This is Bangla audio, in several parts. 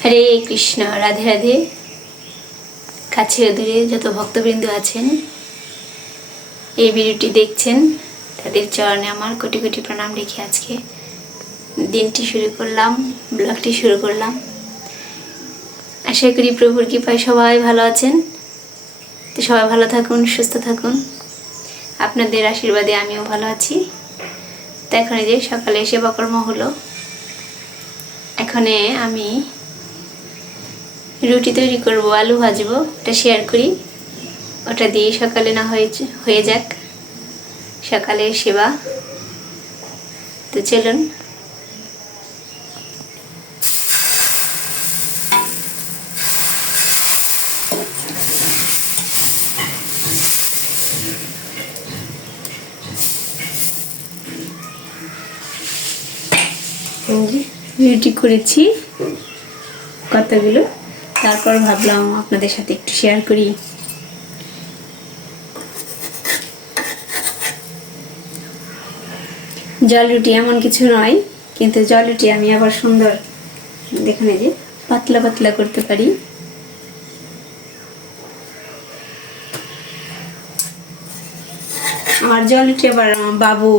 হরে কৃষ্ণ, রাধে রাধে। কাছে দূরে যত ভক্তবৃন্দ আছেন, এই ভিডিওটি দেখছেন, তাদের চরণে আমার কোটি কোটি প্রণাম রেখে আজকে দিনটি শুরু করলাম, ব্লগটি শুরু করলাম। আশা করি প্রভুর কৃপায় সবাই ভালো আছেন। তো সবাই ভালো থাকুন, সুস্থ থাকুন। আপনাদের আশীর্বাদে আমিও ভালো আছি। তো এখন এই যে সকালে সেবাকর্ম হলো এখানে আমি রুটি তৈরি করব, আলু ভাজবো ওটা শেয়ার করি। ওটা দিয়ে সকালে না হয়েছে হয়ে যাক। সকালের সেবা। তো চলুন। রুটি করেছি। কতগুলো? তারপর ভাবলাম আপনাদের সাথে একটু শেয়ার করি। জল রুটি এমন কিছু নয়, কিন্তু জল রুটি আমি আবার সুন্দর। দেখুন যে, পাতলা পাতলা করতে পারি। আমার জল রুটি আবার বাবু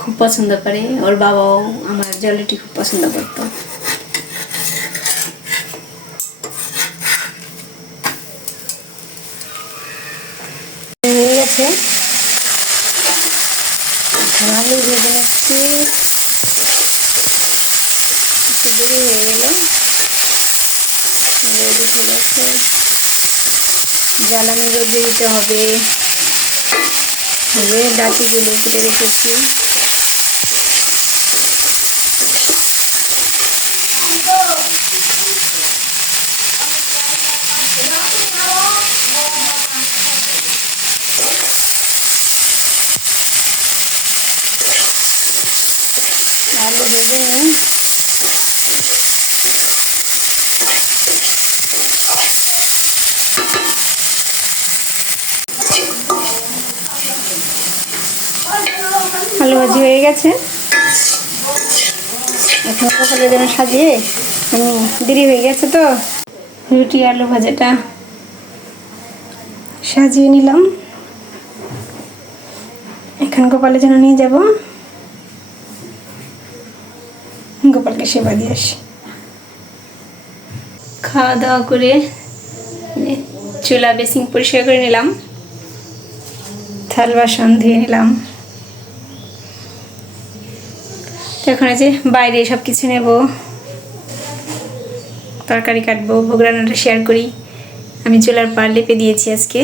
খুব পছন্দ করে, ওর বাবাও আমার রুটি খুব পছন্দ করতো। হয়ে গেছে। আলু ভেজে যাচ্ছি একটু হয়ে গেল। রেডি হয়ে গেছে। জ্বালানি রোদে দিতে হবে। হবে ডাটিগুলো কেটে রেখেছি আলু ভেজে নিন আলু ভাজি হয়ে গেছে। এখন যেন সাজিয়ে আমি দেরি হয়ে গেছে তো। রুটি, আলু ভাজাটা সাজিয়ে নিলাম। এখন গোপালে যেন নিয়ে যাব। গোপালকে সেবা দিয়ে আসি। খাওয়া দাওয়া করে চুলা বেসিং পরিষ্কার করে নিলাম। থাল বাসন ধুয়ে নিলাম তো এখন যে বাইরে সব কিছু নেব। তরকারি কাটবো, ভোগ রান্নাটা শেয়ার করি। আমি চুলার পার লেপে দিয়েছি আজকে।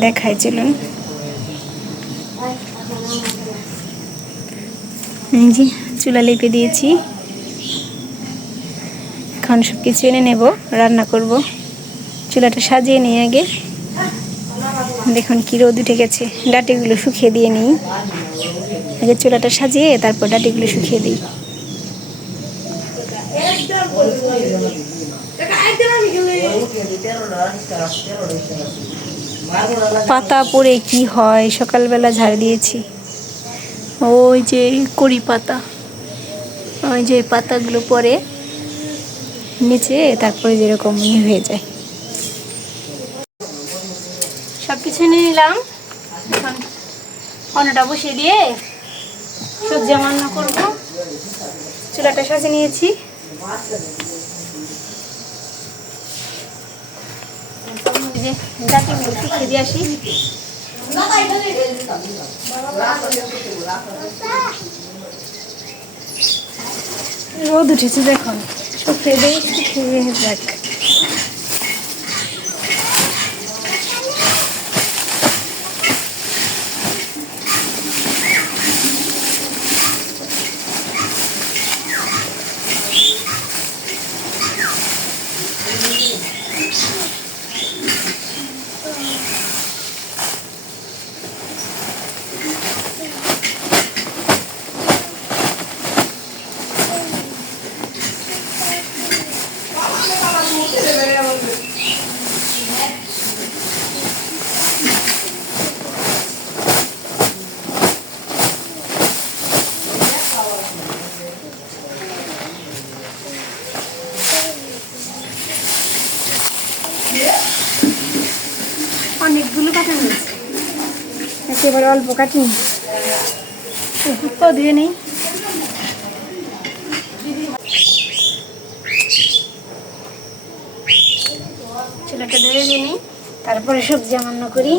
দেখাই চলুন। জি চুলা লেপে দিয়েছি। এখন সব কিছু এনে নেব, রান্না করব। চুলাটা সাজিয়ে নিই আগে। দেখুন কী রোদ উঠে গেছে। ডাটিগুলো শুকিয়ে দিয়ে নিই। আগে চুলাটা সাজিয়ে তারপর ডাটিগুলো শুকিয়ে দিই। পাতা পড়ে কি হয়? সকালবেলা ঝাড় দিয়েছি। ওই যে কড়ি পাতা। ওই যে পাতাগুলো পরে নিচে তারপরে যেরকম ইয়ে হয়ে যায়। সব কিছু নিয়ে নিলাম। এখন অন্যটা বসিয়ে দিয়ে সবজি রান্না করব। চুলাটা সাজে নিয়েছি। যে আসি। রোদ উঠেছে দেখুন। সব খেয়ে যাক অল্প কাটি তো ধুয়ে নেই। ছেলেটা ধুয়ে দিয়ে নিই তারপরে সবজি রান্না করি।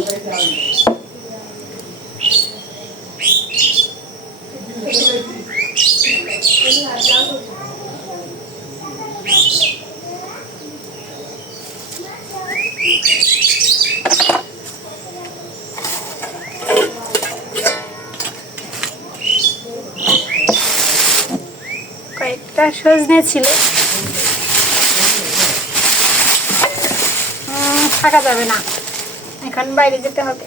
কয়েকটা সজনে ছিল। থাকা যাবে না। এখন বাইরে যেতে হবে।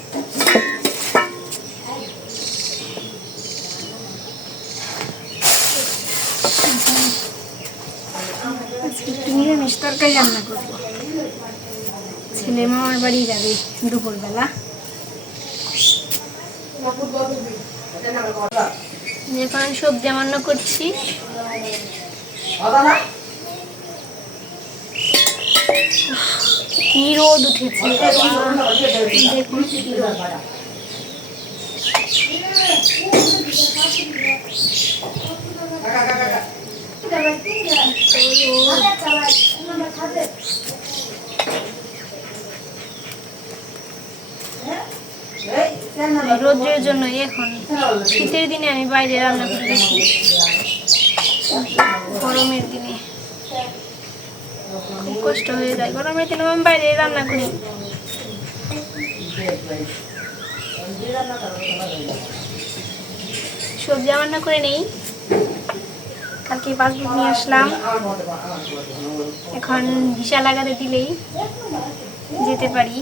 একটু নিরামিষ তরকারি রান্না করব। ছেলে মামার বাড়ি যাবে দুপুরবেলা। এখন সবজি রান্না করছি। দেখুন কি রোদ। রোদ্রের জন্যই এখন। শীতের দিনে আমি বাইরে রান্না করি বেশি গরমের দিনে। খুব কষ্ট হয়ে যায়। গরমের দিনে আমি বাইরে রান্না করি। সবজি রান্না করে নেই। কালকে পাসবুক নিয়ে আসলাম। এখন ভিসা লাগাতে দিলেই যেতে পারি।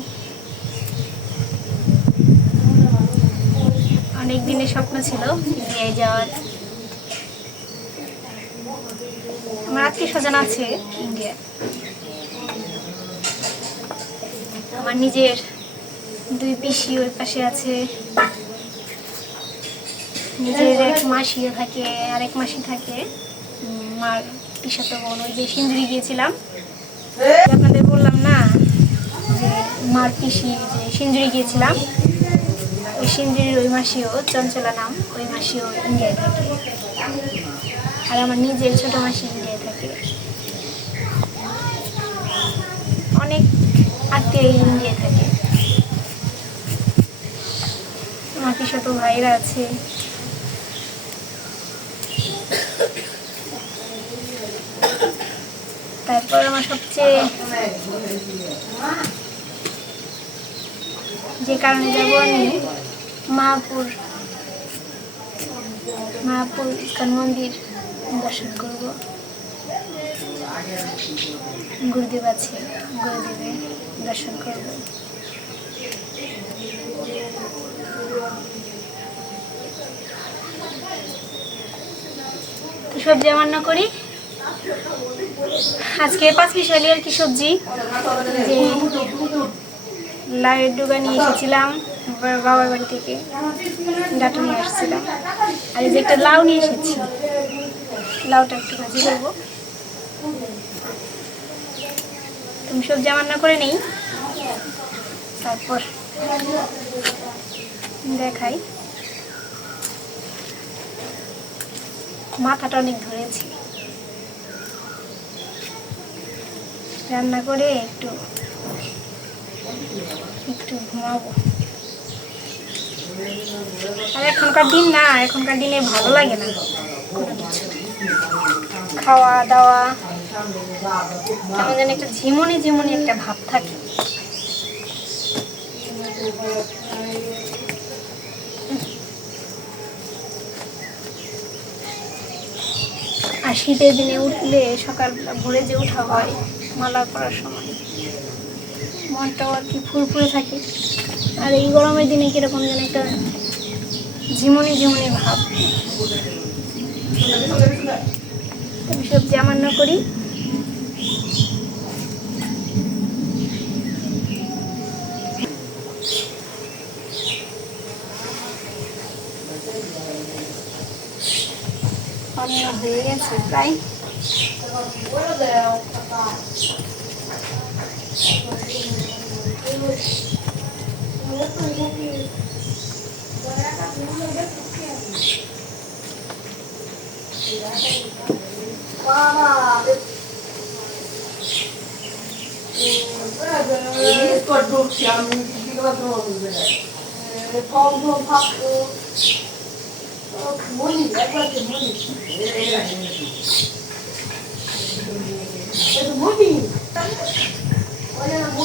অনেক দিনের স্বপ্ন ছিল যাওয়ার। আমার আত্মীয় স্বজন আছে ইন্ডিয়া। আমার নিজের দুই পিসি ওই পাশে আছে। নিজের এক মাসিও থাকে, আরেক মাসি থাকে। মার পিসাত বোন, ওই যে সিঞ্জুরি গিয়েছিলাম। আপনাদের বললাম না যে মার পিসি যে সিঞ্জুরি গিয়েছিলাম? ওই সিঞ্জুরির ওই মাসিও চঞ্চলা নাম, ওই মাসিও ইন্ডিয়ায় থাকে। আর আমার নিজের ছোট মাসি ইন্ডিয়ায় থাকে। অনেক আত্মীয় ইন্ডিয়ায় থাকে। আমার কি ছোট ভাইরা আছে। তারপর আমার সবচেয়ে যে কারণে যাব আমি মাহাপুর মাহাপুর ইস্কন মন্দির। দর্শন করব। গুরুদেব আছে, গুরুদেবে দর্শন করব। সবজি রান্না করি। আজকে পাঁচ মিশালি আর কি সবজি। যে লাউয়ের ডুগা নিয়ে এসেছিলাম বাবার বাড়ি থেকে ডাটা নিয়ে আসছিলাম। আর যে একটা লাউ নিয়ে এসেছি। লাউটা একটু ভাজি করব। তুমি সব সবজি রান্না করে নেই? তারপর দেখাই। মাথাটা অনেক ধরেছি। রান্না করে একটু একটু ঘুমাবো। আর এখনকার দিন না, এখনকার দিনে ভালো লাগে না। কোনো কিছু। খাওয়া দাওয়া কেমন যেন একটা ঝিমুনি ঝিমুনি একটা ভাব থাকে। আর শীতের দিনে উঠলে সকালবেলা ভোরে যে ওঠা হয়, মালা করার সময়, মনটাও আর কি ফুরফুরে থাকে। আর এই গরমের দিনে কীরকম যেন একটা ঝিমনি ঝিমনি ভাব। সবজি আমান্য করি। হয়ে গেছে প্রায়।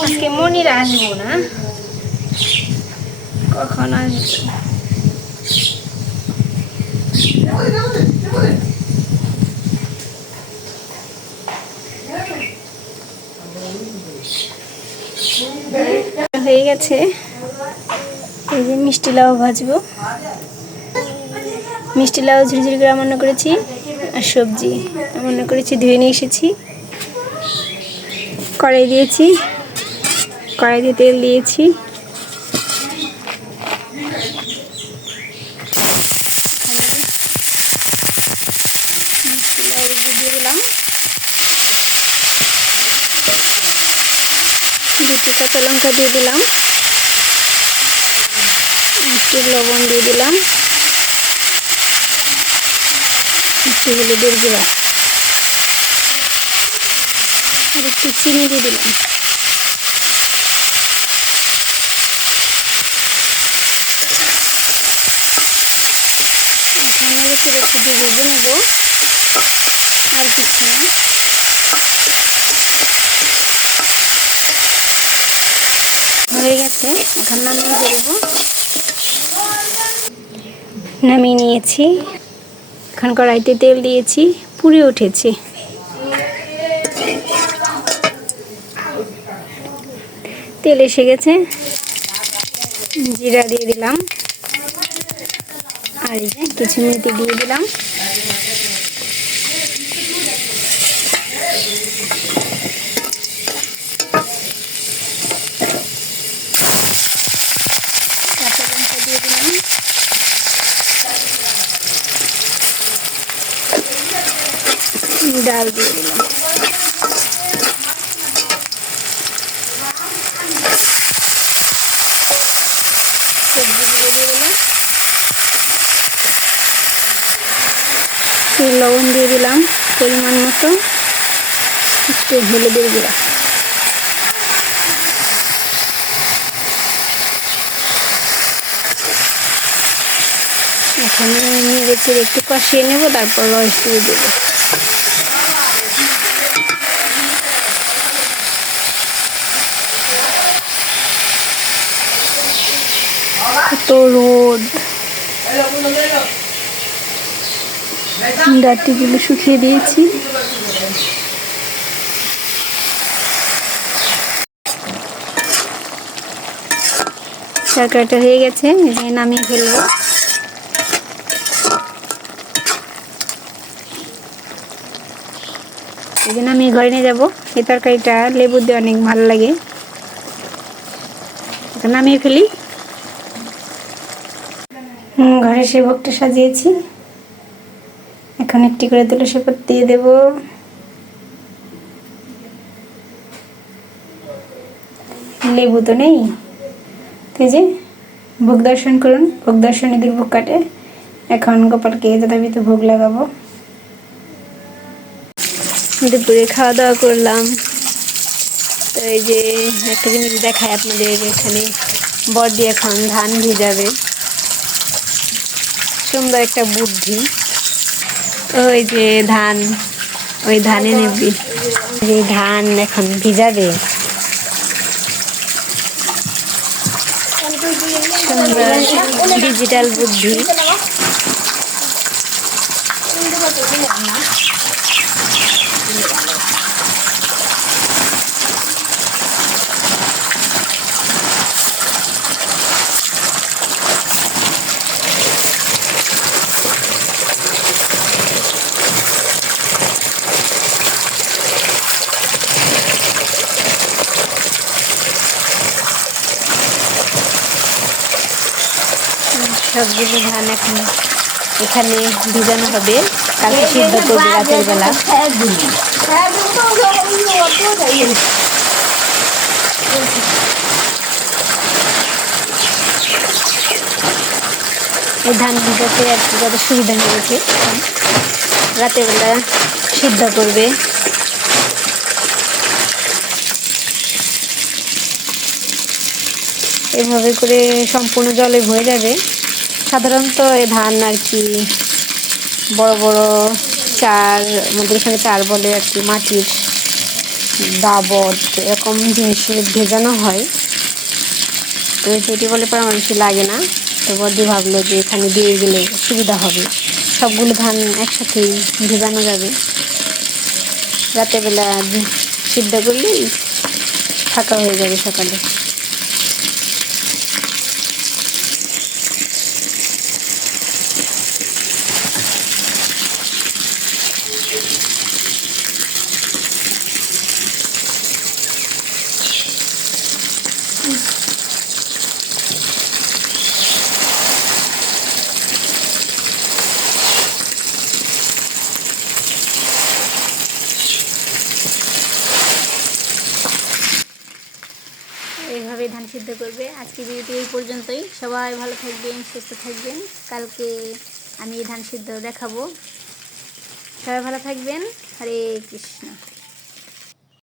আজকে মনির আসব না। কখন আসব? হয়ে গেছে। এই যে মিষ্টি লাউ ভাজবো। মিষ্টি লাউ ঝুড়ি করে রান্না করেছি আর সবজি রান্না করেছি, ধুয়ে নিয়ে এসেছি। কড়াই দিয়েছি। কড়াই দিয়ে তেল দিয়েছি মিষ্টি লাউ দিয়ে দিলাম দুটি কাঁচা লঙ্কা দিয়ে দিলাম। একটু লবণ দিয়ে দিলাম। একটু হলুদের গুঁড়া। আর একটু চিনি দিয়ে দিলাম। একটু ভেজে নেব। আর কিছু না। হয়ে গেছে। এখন নামিয়ে ফেলব নামিয়ে নিয়েছি। এখন কড়াইতে তেল দিয়েছি। পুড়ে উঠেছে। তেল এসে গেছে। জিরা দিয়ে দিলাম। আর এই যে কিছু মেথি দিয়ে দিলাম কাঁচা লঙ্কা দিয়ে দিলাম ডাল দিয়ে দিলাম। দিয়ে দিলাম। লবণ দিয়ে দিলাম, পরিমাণ মতো। একটু হলুদের গুঁড়া এখন নেড়ে চেড়ে একটু কষিয়ে নেব, তারপর রস দিয়ে দেবো। কত রোদ। ডাটিগুলো শুকিয়ে দিয়েছি। তরকারিটা হয়ে গেছে নামিয়ে ফেলব। এই জন্য আমি ঘরে নিয়ে যাব। এই তরকারিটা লেবু দিয়ে অনেক ভালো লাগে। নামিয়ে ফেলি। সে ভোগটা সাজিয়েছি। এখন একটি করে তুলসী পাতা দিয়ে দেব। লেবু তো নেই। এই যে ভোগ দর্শন করুন, ভোগ দর্শন এদের ভোগ কাটে। এখন গোপালকে যথাবিধ ভোগ লাগাবো। দুপুরে খাওয়া দাওয়া করলাম। তো এই যে একটা জিনিস দেখায় আপনাদের এখানে। বড়দি এখন ধান ভিজাবে। সুন্দর একটা বুদ্ধি। ওই যে ধান, ওই ধানে নেবি। যে ধান এখন ভিজাবে। ডিজিটাল বুদ্ধি। সবগুলো ধান এখন এখানে ভিজানো হবে। কালকে সিদ্ধ করবে রাতের বেলা। এই ধান ভিজাতে আর কি কত সুবিধা হয়েছে রাতেরবেলা সিদ্ধ করবে। এভাবে করে সম্পূর্ণ জলে ভরে যাবে। সাধারণত এ ধান আর কি বড় বড় চার, আমাদের এখানে চার বলে আর কি, মাটির দাবত এরকম জিনিসে ভেজানো হয়। তো সেটি বলে পরে আমার লাগে না। তো বদি ভাবলো যে এখানে দিয়ে গেলে সুবিধা হবে। সবগুলো ধান একসাথেই ভেজানো যাবে। রাতেরবেলা সিদ্ধ করলেই ফাঁকা হয়ে যাবে সকালে এইভাবে ধান সিদ্ধ করবে। আজকে ভিডিওটি এই পর্যন্তই। সবাই ভালো থাকবেন, সুস্থ থাকবেন। কালকে আমি ধান সিদ্ধ দেখাবো। সবাই ভালো থাকবেন। হরে কৃষ্ণ।